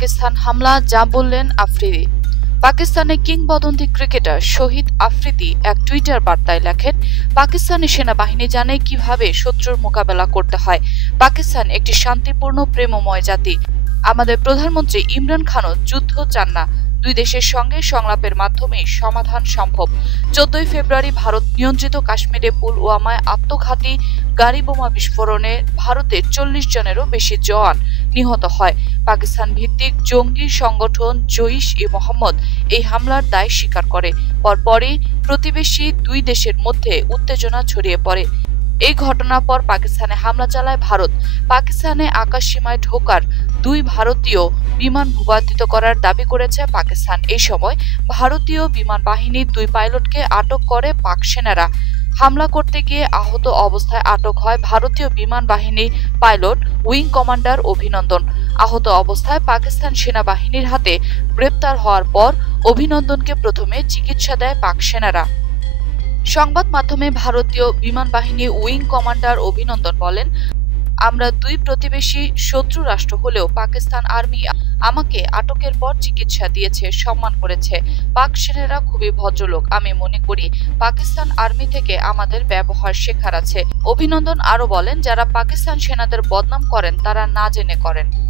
পাকিস্তান হামলা, যা বললেন আফ্রিদি। পাকিস্তানের কিংবদন্তি ক্রিকেটার শহীদ আফ্রিদি এক টুইটার বার্তায় লেখেন, পাকিস্তানি সেনাবাহিনী জানে কিভাবে শত্রুর মোকাবেলা করতে হয়। পাকিস্তান একটি শান্তিপূর্ণ প্রেমময় জাতি। আমাদের প্রধানমন্ত্রী ইমরান খানও যুদ্ধ চান না। দুই দেশের সঙ্গে সংলাপের মাধ্যমেই সমাধান সম্ভব। 14 ফেব্রুয়ারি ভারত নিয়ন্ত্রিত কাশ্মীরে পুলওয়ামায় আত্মঘাতী গাড়ি বোমা বিস্ফোরণে ভারতের 40 জনেরও বেশি জওয়ান নিহত হয়। পাকিস্তান ভিত্তিক জঙ্গি সংগঠন জইশ-ই-মোহাম্মদ এই হামলার দায় স্বীকার করে। পরপরই প্রতিবেশী দুই দেশের মধ্যে উত্তেজনা ছড়িয়ে পড়ে। এই ঘটনার পর পাকিস্তানে হামলা চালায় ভারত। পাকিস্তানে আকাশসীমায় ঢোকার দুই ভারতীয় বিমান ভূপাতিত করার দাবি করেছে পাকিস্তান। এই সময় ভারতীয় বিমান বাহিনীর দুই পাইলটকে আটক করে পাক সেনারা। হামলা করতে গিয়ে আহত অবস্থায় আটক হয় ভারতীয় বিমান বাহিনীর পাইলট উইং কমান্ডার অভিনন্দন। আহত অবস্থায় পাকিস্তান সেনাবাহিনীর হাতে গ্রেপ্তার হওয়ার পর অভিনন্দনকে প্রথমে চিকিৎসা দেয় পাক সেনারা। সংবাদ মাধ্যমে ভারতীয় বিমান বাহিনী উইং কমান্ডার অভিনন্দন বলেন, আমরা দুই প্রতিবেশী শত্রু রাষ্ট্র হলেও পাকিস্তান আর্মি আমাকে আটকের পর চিকিৎসা দিয়েছে, সম্মান করেছে। পাক সেনারা খুবই ভদ্রলোক। আমি মনে করি পাকিস্তান আর্মি থেকে আমাদের ব্যবহার শেখার আছে। অভিনন্দন আরো বলেন, যারা পাকিস্তান সেনাদের বদনাম করেন তারা না জেনে করেন।